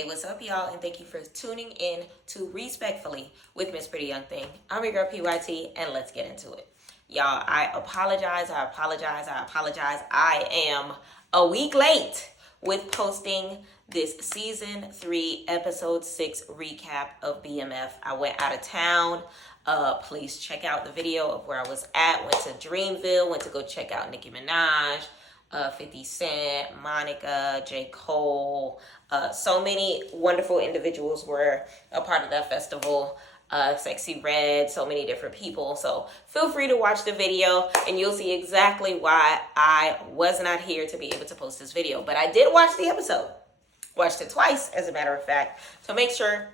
Hey, what's up, y'all? And thank you for tuning in to Respectfully with Miss Pretty Young Thing. I'm your girl, PYT, and let's get into it. Y'all, I apologize. I am a week late with posting this season 3, episode 6 recap of BMF. I went out of town. Please check out the video of where I was at. Went to Dreamville, went to go check out Nicki Minaj, 50 Cent, Monica, J. Cole. So many wonderful individuals were a part of that festival. Sexy Red, so many different people. So feel free to watch the video and you'll see exactly why I was not here to be able to post this video. But I did watch the episode. Watched it twice, as a matter of fact. So make sure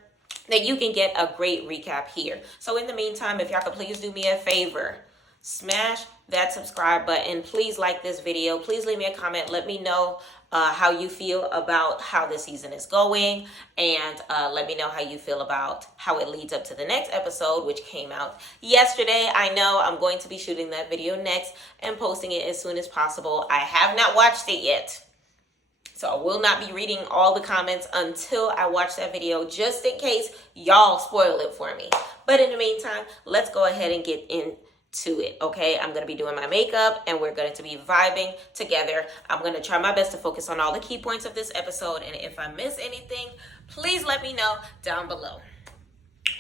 that you can get a great recap here. So in the meantime, if y'all could please do me a favor, smash that subscribe button. Please like this video. Please leave me a comment. Let me know how you feel about how the season is going. And let me know how you feel about how it leads up to the next episode, which came out yesterday. I know I'm going to be shooting that video next and posting it as soon as possible. I have not watched it yet, so I will not be reading all the comments until I watch that video, just in case y'all spoil it for me. But in the meantime, let's go ahead and get into it, okay? I'm going to be doing my makeup and we're going to be vibing together. I'm going to try my best to focus on all the key points of this episode, and if I miss anything, please let me know down below.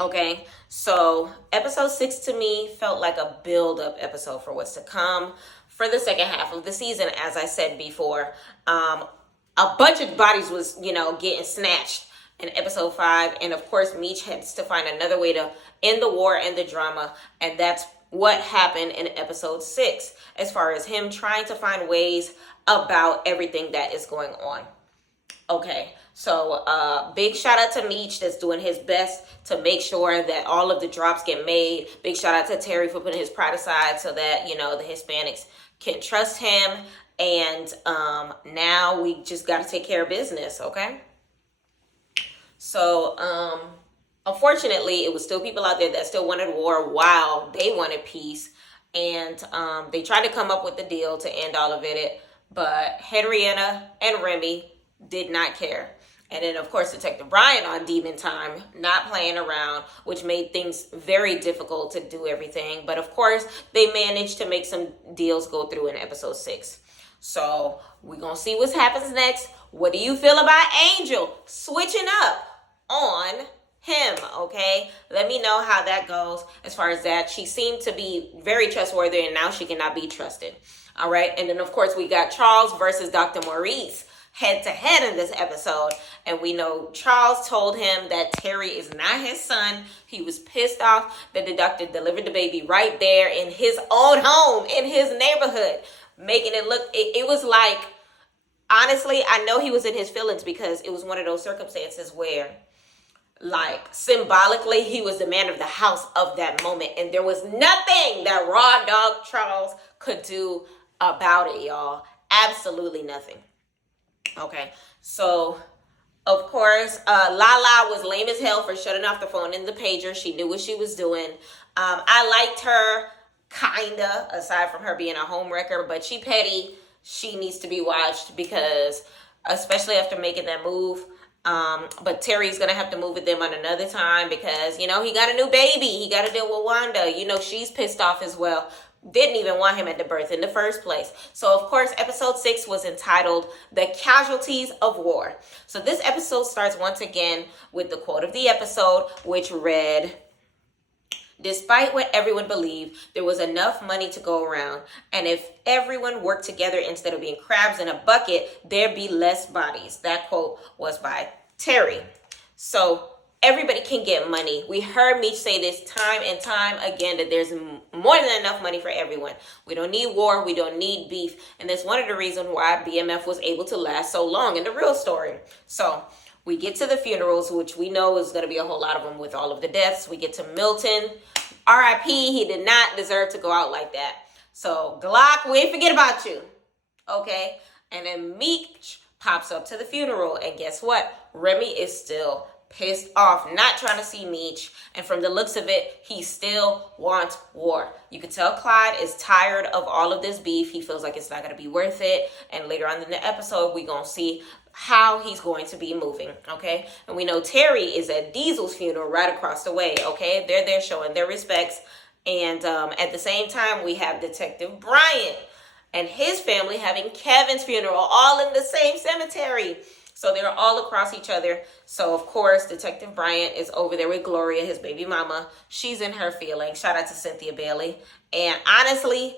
Okay, so episode 6 to me felt like a build-up episode for what's to come for the second half of the season. As I said before, a bunch of bodies was, getting snatched in episode 5. And of course, Meech has to find another way to end the war and the drama. And that's what happened in episode 6, as far as him trying to find ways about everything that is going on. Okay, so big shout out to Meech that's doing his best to make sure that all of the drops get made. Big shout out to Terry for putting his pride aside so that, the Hispanics can trust him. And now we just got to take care of business, okay? So, unfortunately, it was still people out there that still wanted war while they wanted peace. And they tried to come up with a deal to end all of it. But Henrietta and Remy did not care. And then, of course, Detective Brian on Demon Time, not playing around, which made things very difficult to do everything. But, of course, they managed to make some deals go through in episode 6. So we're going to see what happens next. What do you feel about Angel switching up on him? Okay, let me know how that goes as far as that. She seemed to be very trustworthy, and now she cannot be trusted. All right. And then, of course, we got Charles versus Dr. Maurice head to head in this episode. And we know Charles told him that Terry is not his son. He was pissed off that the doctor delivered the baby right there in his own home, in his neighborhood, making it look, it was like, honestly, I know he was in his feelings because it was one of those circumstances where, like, symbolically, he was the man of the house of that moment. And there was nothing that Raw Dog Charles could do about it, y'all. Absolutely nothing. Okay, so, of course, Lala was lame as hell for shutting off the phone and the pager. She knew what she was doing. I liked her, kinda, aside from her being a homewrecker, but she petty. She needs to be watched because, especially after making that move, but Terry's gonna have to move with them on another time because, he got a new baby. He got to deal with Wanda. She's pissed off as well. Didn't even want him at the birth in the first place. So, of course, episode 6 was entitled The Casualties of War. So this episode starts once again with the quote of the episode, which read, "Despite what everyone believed, there was enough money to go around. And if everyone worked together instead of being crabs in a bucket, there'd be less bodies." That quote was by Terry. So everybody can get money. We heard Meech say this time and time again, that there's more than enough money for everyone. We don't need war. We don't need beef. And that's one of the reasons why BMF was able to last so long in the real story. So we get to the funerals, which we know is going to be a whole lot of them with all of the deaths. We get to Milton. R.I.P. He did not deserve to go out like that. So Glock, we ain't forget about you. Okay? And then Meech pops up to the funeral. And guess what? Remy is still pissed off, not trying to see Meech. And from the looks of it, he still wants war. You can tell Clyde is tired of all of this beef. He feels like it's not going to be worth it. And later on in the episode, we're going to see how he's going to be moving, okay? And we know Terry is at Diesel's funeral right across the way, okay? They're there showing their respects. And at the same time, we have Detective Bryant and his family having Kevin's funeral all in the same cemetery. So they're all across each other. So, of course, Detective Bryant is over there with Gloria, his baby mama. She's in her feelings. Shout out to Cynthia Bailey. And honestly,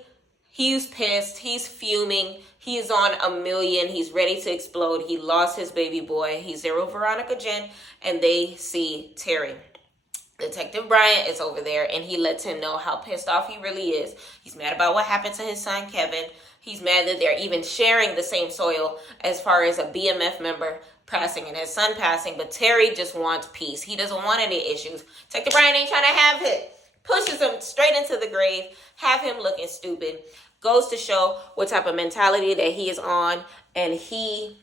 he's pissed. He's fuming. He is on a million. He's ready to explode. He lost his baby boy. He's there with Veronica Jen, and they see Terry. Detective Bryant is over there, and he lets him know how pissed off he really is. He's mad about what happened to his son, Kevin. He's mad that they're even sharing the same soil as far as a BMF member passing and his son passing. But Terry just wants peace. He doesn't want any issues. Detective Bryant ain't trying to have it. Pushes him straight into the grave, have him looking stupid. Goes to show what type of mentality that he is on, and he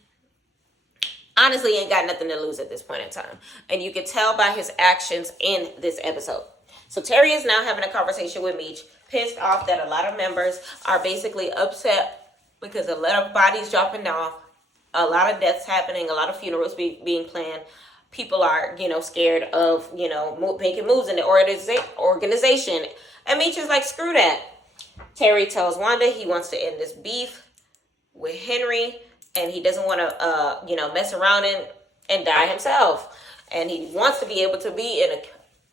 honestly ain't got nothing to lose at this point in time. And you can tell by his actions in this episode. So Terry is now having a conversation with Meech, pissed off that a lot of members are basically upset because a lot of bodies dropping off, a lot of deaths happening, a lot of funerals being planned. People are, scared of, making moves in the organization. And Meech is like, screw that. Terry tells Wanda he wants to end this beef with Henry, and he doesn't want to, mess around and die himself. And he wants to be able to be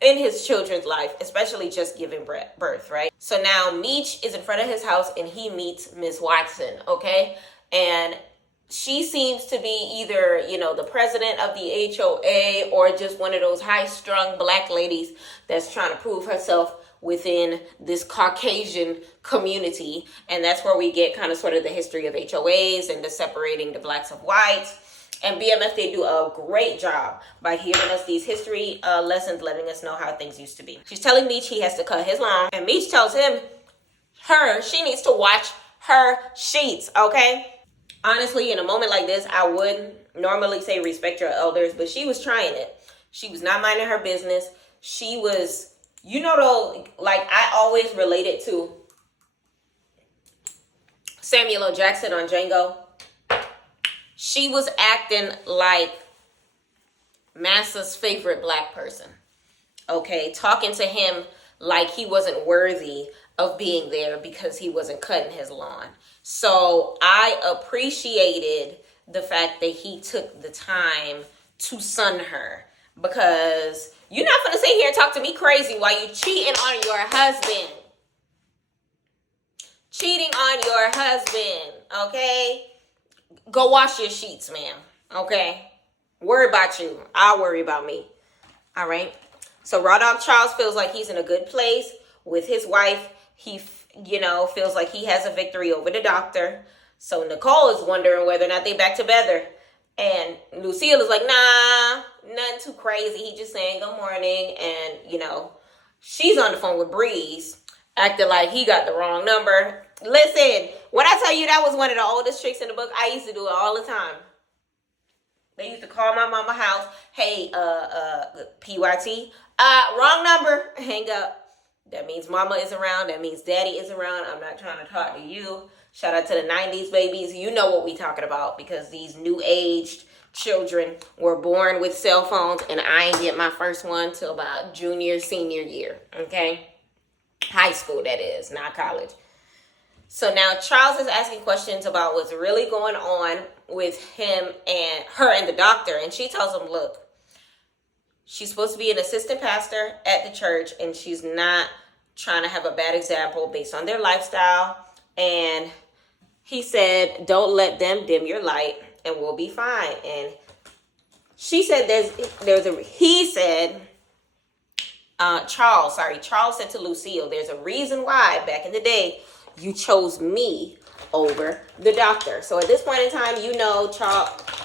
in his children's life, especially just giving birth, right? So now Meech is in front of his house, and he meets Miss Watson, okay? And she seems to be either, the president of the HOA or just one of those high-strung black ladies that's trying to prove herself within this Caucasian community. And that's where we get kind of sort of the history of HOAs and the separating the blacks of whites. And BMF, they do a great job by giving us these history lessons, letting us know how things used to be. She's telling Meech he has to cut his lawn, and Meech tells she needs to watch her sheets, okay? Honestly, in a moment like this, I wouldn't normally say respect your elders, but she was trying it. She was not minding her business. She was, I always related to Samuel L. Jackson on Django. She was acting like Massa's favorite black person, okay? Talking to him like he wasn't worthy of being there because he wasn't cutting his lawn. So I appreciated the fact that he took the time to sun her, because you're not going to sit here and talk to me crazy while you cheating on your husband. Cheating on your husband, okay? Go wash your sheets, ma'am, okay? Worry about you. I'll worry about me, all right? So Raw Dog Charles feels like he's in a good place with his wife. He feels like he has a victory over the doctor. So Nicole is wondering whether or not they back together. And Lucille is like, nah, nothing too crazy. He just saying good morning. And, she's on the phone with Breeze, acting like he got the wrong number. Listen, when I tell you that was one of the oldest tricks in the book, I used to do it all the time. They used to call my mama house. Hey, PYT, wrong number, hang up. That means mama is around. That means daddy is around. I'm not trying to talk to you. Shout out to the 90s babies. You know what we talking about, because these new aged children were born with cell phones, and I ain't get my first one till about junior, senior year, okay? High school, that is, not college. So now Charles is asking questions about what's really going on with her and the doctor. And she tells him, look, she's supposed to be an assistant pastor at the church, and she's not trying to have a bad example based on their lifestyle. And he said, don't let them dim your light, and we'll be fine. And she said Charles said to Lucille, there's a reason why back in the day you chose me over the doctor. So at this point in time,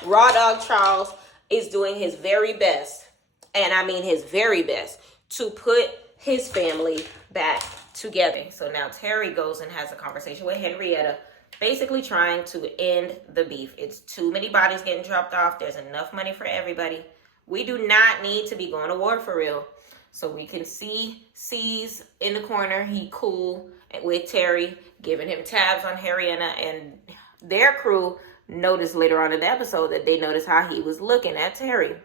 Raw Dog Charles is doing his very best, and I mean his very best, to put his family back together. So now Terry goes and has a conversation with Henrietta, basically trying to end the beef. It's too many bodies getting dropped off. There's enough money for everybody. We do not need to be going to war for real. So we can see C's in the corner. He cool with Terry, giving him tabs on Henrietta and their crew noticed later on in the episode that they noticed how he was looking at Terry.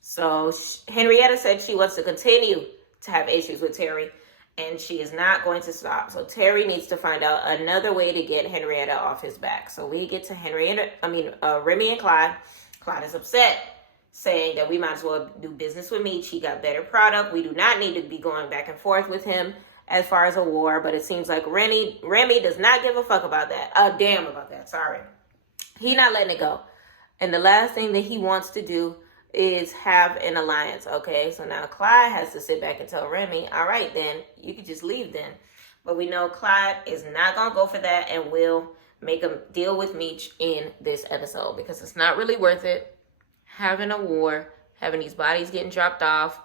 So Henrietta said she wants to continue to have issues with Terry, and she is not going to stop. So Terry needs to find out another way to get Henrietta off his back. So we get to Remy and Clyde. Clyde is upset, saying that we might as well do business with Meech. He got better product. We do not need to be going back and forth with him as far as a war. But it seems like Remy does not give a fuck about that. Damn about that. Sorry. He not letting it go. And the last thing that he wants to do is have an alliance. Okay, so now Clyde has to sit back and tell Remy, all right, then you can just leave then. But we know Clyde is not going to go for that and will make him deal with Meech in this episode, because it's not really worth it having a war, having these bodies getting dropped off,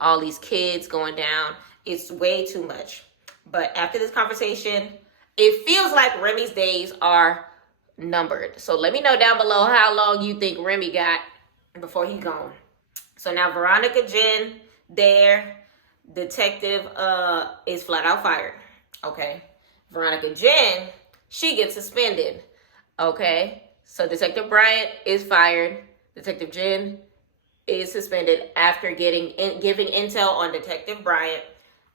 all these kids going down. It's way too much. But after this conversation, it feels like Remy's days are numbered. So let me know down below how long you think Remy got before he's gone. So now Veronica Jen there, detective is flat out fired. Okay. Veronica Jen, she gets suspended. Okay. So Detective Bryant is fired. Detective Jen is suspended after giving intel on Detective Bryant.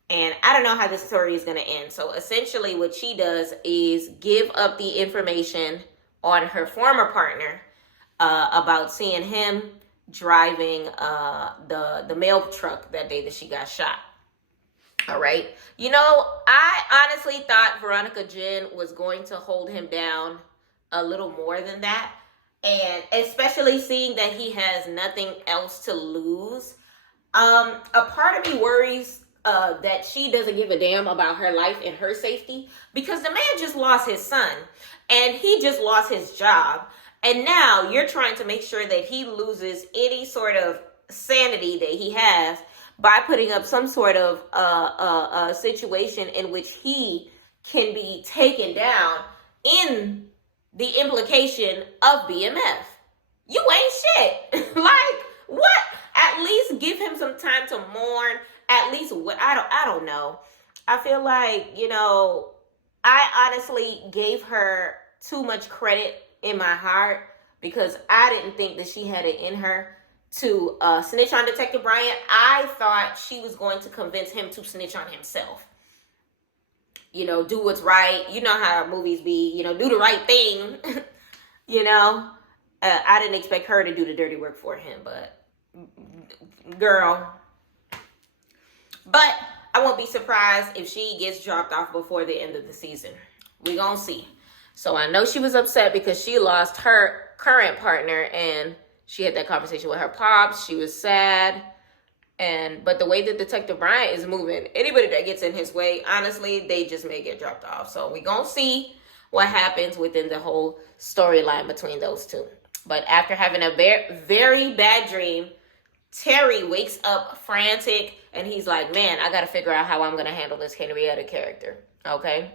And I don't know how this story is going to end. So essentially what she does is give up the information on her former partner about seeing him driving the mail truck that day that she got shot. All right. You know, I honestly thought Veronica Jen was going to hold him down a little more than that. And especially seeing that he has nothing else to lose. A part of me worries that she doesn't give a damn about her life and her safety, because the man just lost his son and he just lost his job. And now you're trying to make sure that he loses any sort of sanity that he has by putting up some sort of situation in which he can be taken down in the implication of BMF. You ain't shit. Like, what? At least give him some time to mourn. At least, I don't know. I feel like, you know, I honestly gave her too much credit in my heart, because I didn't think that she had it in her to snitch on Detective Bryant. I thought she was going to convince him to snitch on himself. You know, do what's right. You know how movies be, you know, do the right thing. You know, I didn't expect her to do the dirty work for him, but girl. But I won't be surprised if she gets dropped off before the end of the season. We gonna see. So I know she was upset because she lost her current partner, and she had that conversation with her pops. She was sad. But the way that Detective Bryant is moving, anybody that gets in his way, honestly, they just may get dropped off. So we gonna see what happens within the whole storyline between those two. But after having a very bad dream, Terry wakes up frantic, and he's like, man, I got to figure out how I'm going to handle this Henrietta character. Okay.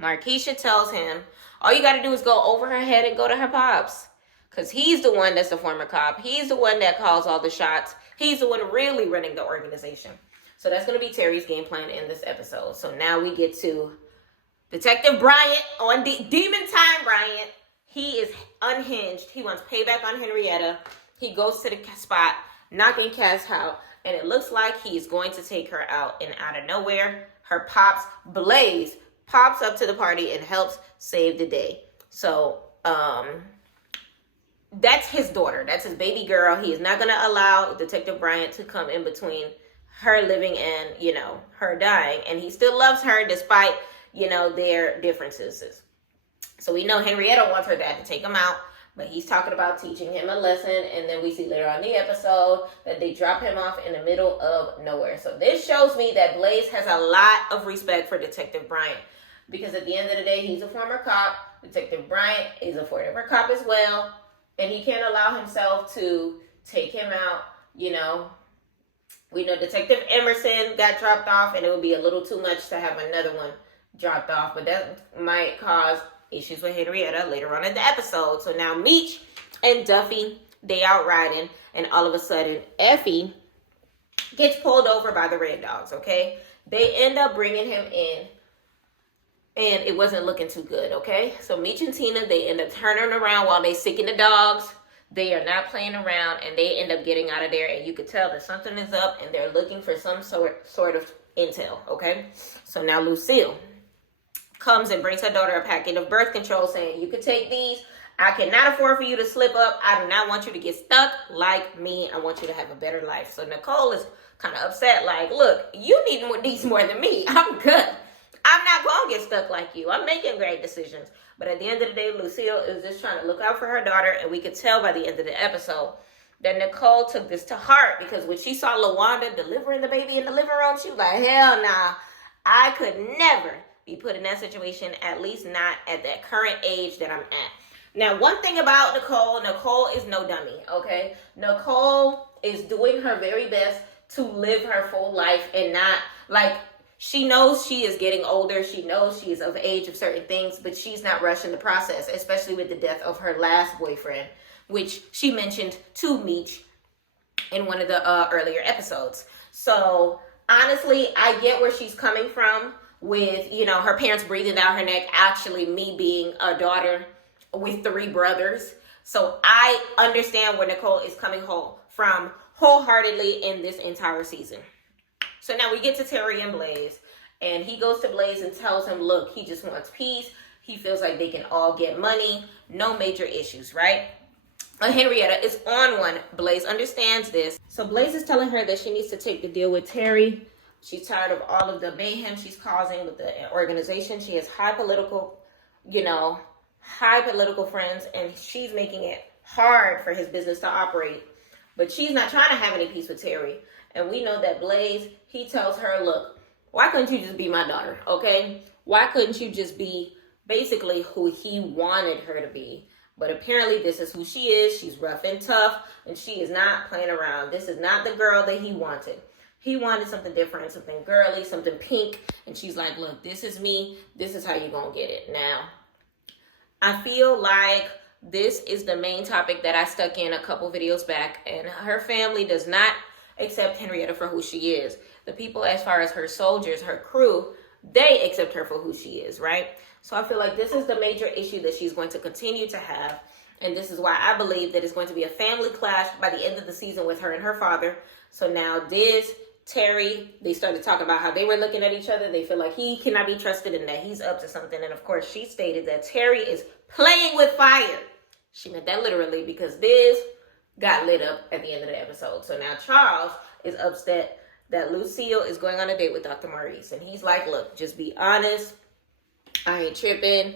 Markeisha tells him, all you got to do is go over her head and go to her pops. Because he's the one that's the former cop. He's the one that calls all the shots. He's the one really running the organization. So that's going to be Terry's game plan in this episode. So now we get to Detective Bryant on Demon Time Bryant. He is unhinged. He wants payback on Henrietta. He goes to the spot, knocking Cass out, and it looks like he's going to take her out. And out of nowhere, her pops, Blaze, pops up to the party and helps save the day. So, that's his daughter. That's his baby girl. He is not going to allow Detective Bryant to come in between her living and, you know, her dying. And he still loves her despite, you know, their differences. So we know Henrietta wants her dad to take him out, but he's talking about teaching him a lesson. And then we see later on in the episode that they drop him off in the middle of nowhere. So this shows me that Blaze has a lot of respect for Detective Bryant, because at the end of the day, he's a former cop. Detective Bryant is a former cop as well. And he can't allow himself to take him out, you know. We know Detective Emerson got dropped off, and it would be a little too much to have another one dropped off. But that might cause issues with Henrietta later on in the episode. So now Meech and Duffy, they out riding, and all of a sudden, Effie gets pulled over by the Red Dogs, okay? They end up bringing him in. and it wasn't looking too good, okay? So Meech and Tina, they end up turning around while they sicking the dogs. They are not playing around, and they end up getting out of there, and you could tell that something is up, and they're looking for some sort of intel, okay? So now Lucille comes and brings her daughter a packet of birth control saying, you could take these. I cannot afford for you to slip up. I do not want you to get stuck like me. I want you to have a better life. So Nicole is kind of upset, like, look, you need these more than me. I'm good. I'm not going to get stuck like you. I'm making great decisions. But at the end of the day, Lucille is just trying to look out for her daughter. And we could tell by the end of the episode that Nicole took this to heart, because when she saw LaWanda delivering the baby in the living room, she was like, hell nah, I could never be put in that situation, at least not at that current age that I'm at. Now, one thing about Nicole is no dummy, okay? Nicole is doing her very best to live her full life and not, like, she knows she is getting older. She knows she is of age of certain things, but she's not rushing the process, especially with the death of her last boyfriend, which she mentioned to Meech in one of the earlier episodes. So, honestly, I get where she's coming from with, you know, her parents breathing down her neck, actually me being a daughter with 3 brothers. So I understand where Nicole is coming from wholeheartedly in this entire season. So now we get to Terry and Blaze, and he goes to Blaze and tells him, look, he just wants peace. He feels like they can all get money. No major issues, right? Henrietta is on one. Blaze understands this. So Blaze is telling her that she needs to take the deal with Terry. She's tired of all of the mayhem she's causing with the organization. She has high political friends, and she's making it hard for his business to operate. But she's not trying to have any peace with Terry. And we know that Blaze, he tells her, look, why couldn't you just be my daughter, okay? Why couldn't you just be basically who he wanted her to be? But apparently this is who she is. She's rough and tough, and she is not playing around. This is not the girl that he wanted. He wanted something different, something girly, something pink. And she's like, look, this is me. This is how you're going to get it. Now, I feel like this is the main topic that I stuck in a couple videos back, and her family does not accept Henrietta for who she is. The people, as far as her soldiers, her crew, they accept her for who she is, right? So I feel like this is the major issue that she's going to continue to have, and this is why I believe that it's going to be a family clash by the end of the season with her and her father. So now Diz, Terry, they started talking about how they were looking at each other. They feel like he cannot be trusted and that he's up to something. And of course, she stated that Terry is playing with fire. She meant that literally, because Diz got lit up at the end of the episode. So now Charles is upset that Lucille is going on a date with Dr. Maurice. And he's like, look, just be honest. I ain't tripping.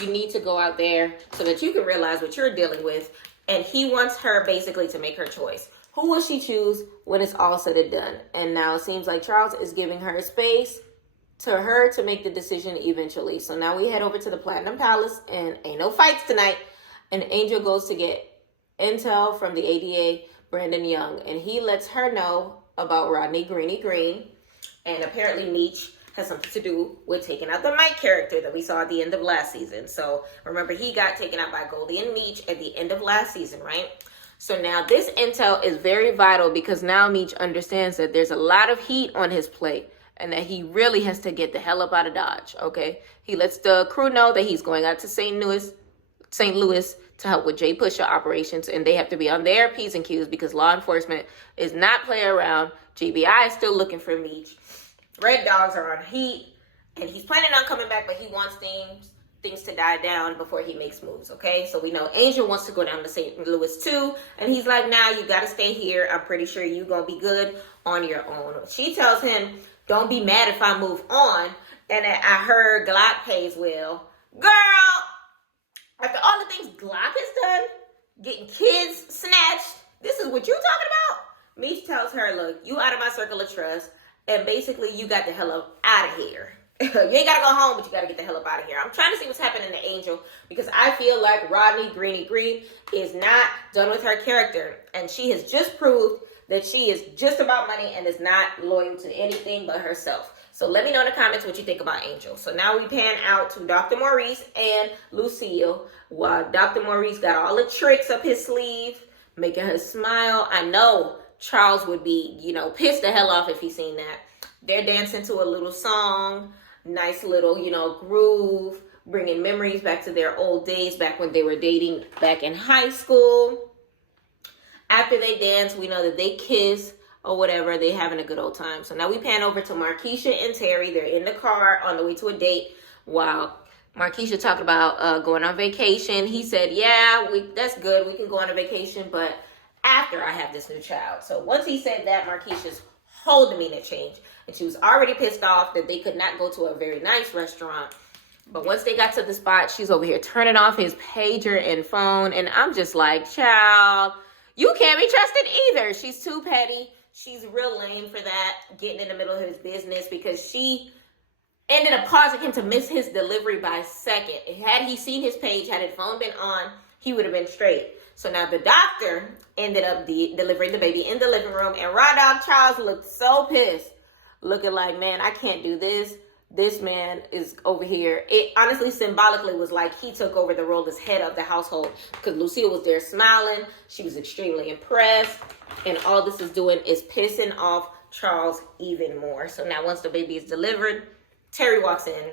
You need to go out there so that you can realize what you're dealing with. And he wants her basically to make her choice. Who will she choose when it's all said and done? And now it seems like Charles is giving her space to her to make the decision eventually. So now we head over to the Platinum Palace, and ain't no fights tonight. And Angel goes to get intel from the ADA, Brandon Young, and he lets her know about Rodney Greeny Green. And apparently Meech has something to do with taking out the Mike character that we saw at the end of last season. So remember, he got taken out by Goldie and Meech at the end of last season, right? So now this intel is very vital, because now Meech understands that there's a lot of heat on his plate and that he really has to get the hell up out of Dodge, okay? He lets the crew know that he's going out to St. Louis to help with Jay Pusher operations, and they have to be on their P's and Q's because law enforcement is not playing around. GBI is still looking for Meech. Red Dogs are on heat, and he's planning on coming back, but he wants things to die down before he makes moves, okay? So we know Angel wants to go down to St. Louis too, and he's like, nah, you got to stay here. I'm pretty sure you're going to be good on your own. She tells him, don't be mad if I move on, and I heard Glock pays well. Girl, after all the things Glock has done, getting kids snatched, this is what you talking about? Meech tells her, look, you out of my circle of trust, and basically you got the hell up out of here. You ain't got to go home, but you got to get the hell up out of here. I'm trying to see what's happening to Angel, because I feel like Rodney Greeny Green is not done with her character, and she has just proved that she is just about money and is not loyal to anything but herself. So let me know in the comments what you think about Angel. So now we pan out to Dr. Maurice and Lucille, while Dr. Maurice got all the tricks up his sleeve, making her smile. I know Charles would be, pissed the hell off if he seen that. They're dancing to a little song. nice little, groove, bringing memories back to their old days, back when they were dating back in high school. After they dance, we know that they kiss or whatever. They having a good old time. So now we pan over to Markeisha and Terry. They're in the car on the way to a date while Markeisha talked about going on vacation. He said, yeah, that's good. We can go on a vacation, but after I have this new child. So once he said that, Markeisha's whole demeanor changed. And she was already pissed off that they could not go to a very nice restaurant. But once they got to the spot, she's over here turning off his pager and phone. And I'm just like, child, you can't be trusted either. She's too petty. She's real lame for that, getting in the middle of his business, because she ended up causing him to miss his delivery by a second. Had he seen his page, had his phone been on, he would have been straight. So now the doctor ended up delivering the baby in the living room, and Raw Dog Charles looked so pissed, looking like, man, I can't do this. This man is over here. It honestly symbolically was like he took over the role as head of the household, because Lucille was there smiling. She was extremely impressed. And all this is doing is pissing off Charles even more. So now once the baby is delivered, Terry walks in,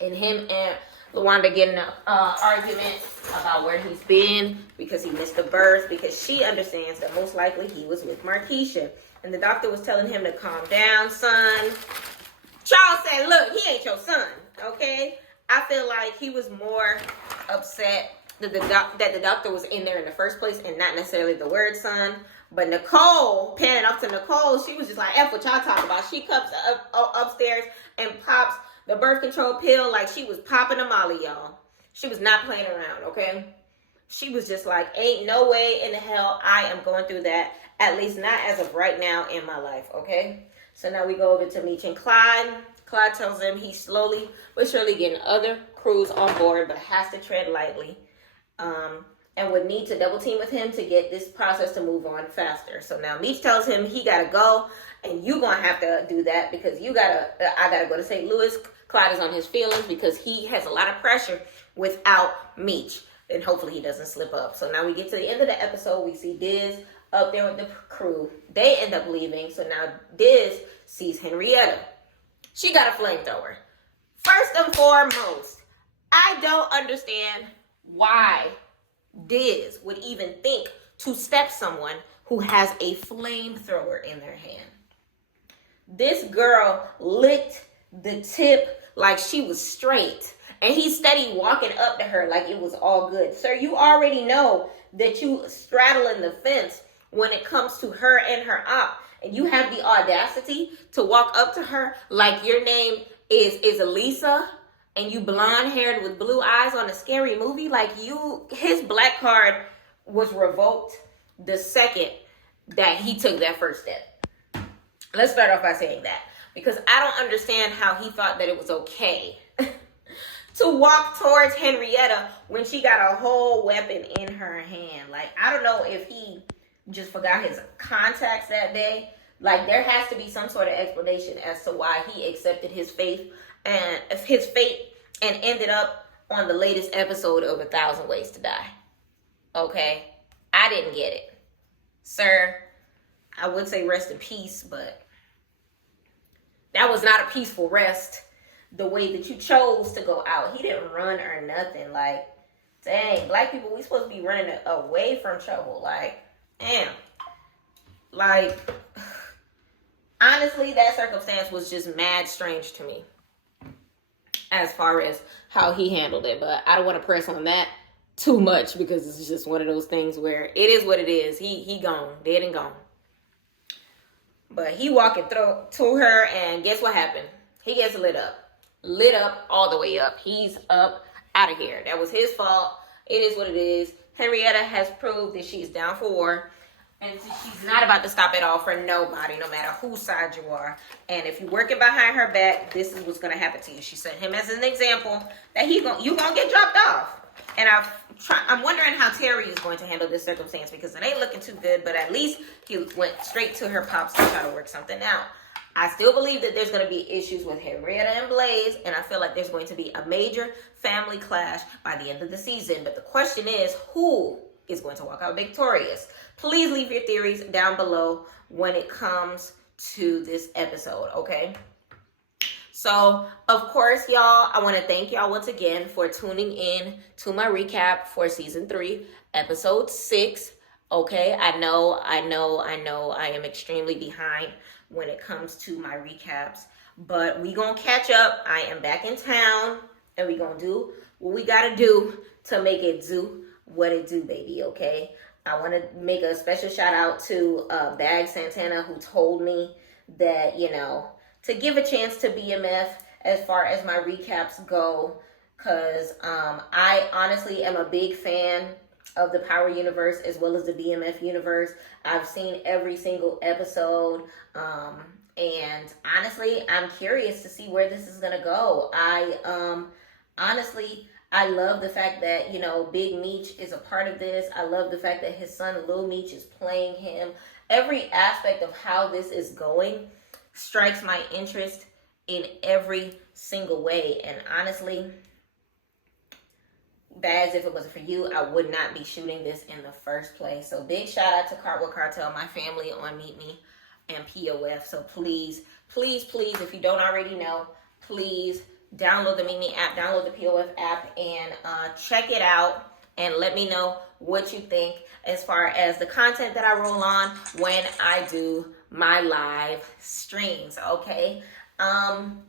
and him and LaWanda get in an argument about where he's been because he missed the birth, because she understands that most likely he was with Markeisha. And the doctor was telling him to calm down, son. Charles said, look, he ain't your son, okay? I feel like he was more upset that the doctor was in there in the first place and not necessarily the word son. But Nicole, panning off to Nicole, she was just like, F what y'all talking about. She comes upstairs and pops the birth control pill like she was popping a molly, y'all. She was not playing around, okay? She was just like, ain't no way in the hell I am going through that, at least not as of right now in my life, okay? So now we go over to Meech and Clyde. Clyde tells them he's slowly but surely getting other crews on board, but has to tread lightly. And would need to double team with him to get this process to move on faster. So now Meech tells him he got to go, and you going to have to do that because I got to go to St. Louis. Clyde is on his feelings because he has a lot of pressure without Meech, and hopefully he doesn't slip up. So now we get to the end of the episode. We see Diz up there with the crew. They end up leaving. So now Diz sees Henrietta. She got a flamethrower. First and foremost, I don't understand why Diz would even think to step someone who has a flamethrower in their hand. This girl licked the tip like she was straight, and he steady walking up to her like it was all good. Sir, you already know that you straddling the fence when it comes to her and her op, and you have the audacity to walk up to her like your name is Elisa, and you blonde haired with blue eyes on a scary movie. Like his black card was revoked the second that he took that first step. Let's start off by saying that, because I don't understand how he thought that it was okay to walk towards Henrietta when she got a whole weapon in her hand. Like, I don't know if he just forgot his contacts that day. Like, there has to be some sort of explanation as to why he accepted his fate and ended up on the latest episode of 1,000 Ways to Die. Okay? I didn't get it. Sir, I would say rest in peace, but that was not a peaceful rest the way that you chose to go out. He didn't run or nothing. Like, dang, black people, we supposed to be running away from trouble. Like, damn. Like, honestly, that circumstance was just mad strange to me as far as how he handled it. But I don't want to press on that too much because it's just one of those things where it is what it is. He gone, dead and gone. But he walking through to her, and guess what happened? He gets lit up all the way up. He's up out of here. That was his fault. It is what it is. Henrietta has proved that she's down for war, and she's not about to stop at all for nobody, no matter whose side you are. And if you're working behind her back, this is what's going to happen to you. She set him as an example that you going to get dropped off. And I'm wondering how Terry is going to handle this circumstance, because it ain't looking too good, but at least he went straight to her pops to try to work something out. I still believe that there's going to be issues with Henrietta and Blaze, and I feel like there's going to be a major family clash by the end of the season. But the question is, who is going to walk out victorious? Please leave your theories down below when it comes to this episode, okay? So, of course, y'all, I want to thank y'all once again for tuning in to my recap for season 3, episode 6. Okay, I know I am extremely behind when it comes to my recaps, but we gonna catch up. I am back in town, and we gonna do what we gotta do to make it do what it do, baby. Okay, I want to make a special shout out to Bag Santana, who told me that, you know, to give a chance to BMF as far as my recaps go, because I honestly am a big fan of the Power Universe as well as the BMF universe. I've seen every single episode, and honestly, I'm curious to see where this is gonna go. I love the fact that, you know, Big Meech is a part of this. I love the fact that his son Lil Meech is playing him. Every aspect of how this is going strikes my interest in every single way. And honestly, Bags, if it wasn't for you, I would not be shooting this in the first place. So big shout out to Cartwheel Cartel, my family on Meet Me and POF. So please, please, please, if you don't already know, please download the Meet Me app, download the POF app, and check it out and let me know what you think as far as the content that I roll on when I do my live streams. Okay, I'm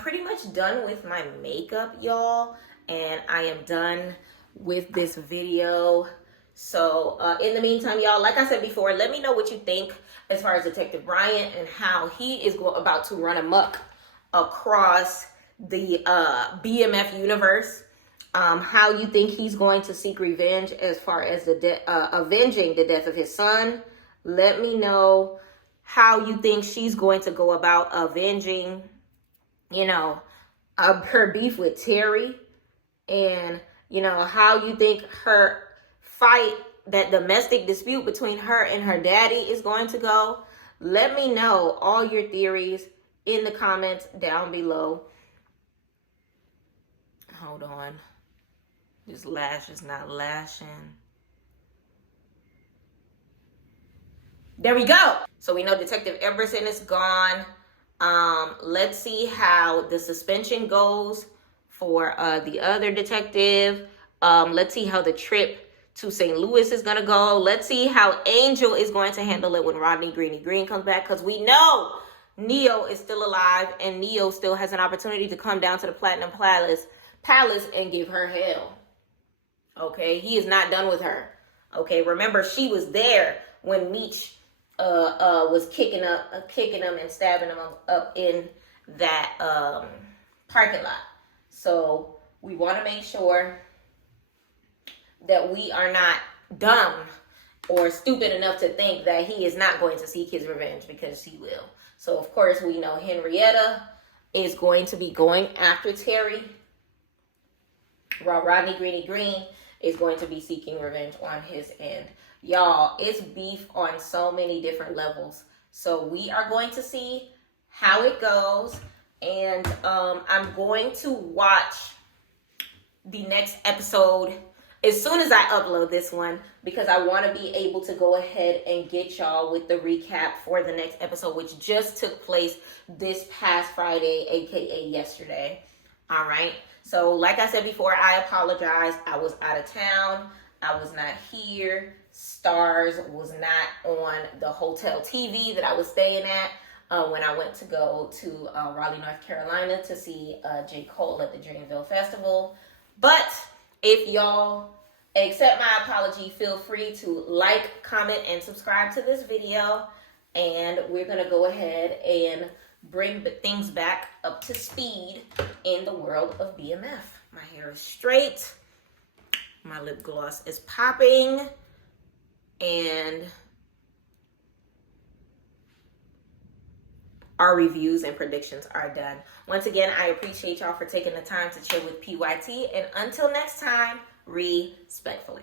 pretty much done with my makeup, y'all, and I am done with this video. So in the meantime, y'all, like I said before, let me know what you think as far as Detective Bryant and how he is about to run amok across the BMF universe. How you think he's going to seek revenge as far as the avenging the death of his son. Let me know how you think she's going to go about avenging, you know, her beef with Terry, and, you know, how you think her fight, that domestic dispute between her and her daddy is going to go. Let me know all your theories in the comments down below. Hold on. This lash is not lashing. There we go. So we know Detective Everson is gone. Let's see how the suspension goes for the other detective. Let's see how the trip to St. Louis is going to go. Let's see how Angel is going to handle it when Rodney Greeny Green comes back, because we know Neo is still alive and Neo still has an opportunity to come down to the Platinum Palace and give her hell. Okay, he is not done with her. Okay, remember, she was there when Meech was kicking him and stabbing him up in that parking lot. So we want to make sure that we are not dumb or stupid enough to think that he is not going to seek his revenge, because he will. So of course we know Henrietta is going to be going after Terry, while Rodney Greeny Green is going to be seeking revenge on his end. Y'all, it's beef on so many different levels. So we are going to see how it goes. And I'm going to watch the next episode as soon as I upload this one, because I want to be able to go ahead and get y'all with the recap for the next episode, which just took place this past Friday, aka yesterday. All right. So like I said before, I apologize. I was out of town. I was not here. Stars was not on the hotel TV that I was staying at when I went to go to Raleigh, North Carolina to see J. Cole at the Dreamville Festival. But if y'all accept my apology, feel free to like, comment, and subscribe to this video. And we're going to go ahead and bring things back up to speed in the world of BMF. My hair is straight. My lip gloss is popping. And our reviews and predictions are done. Once again, I appreciate y'all for taking the time to chill with PYT. And until next time, respectfully.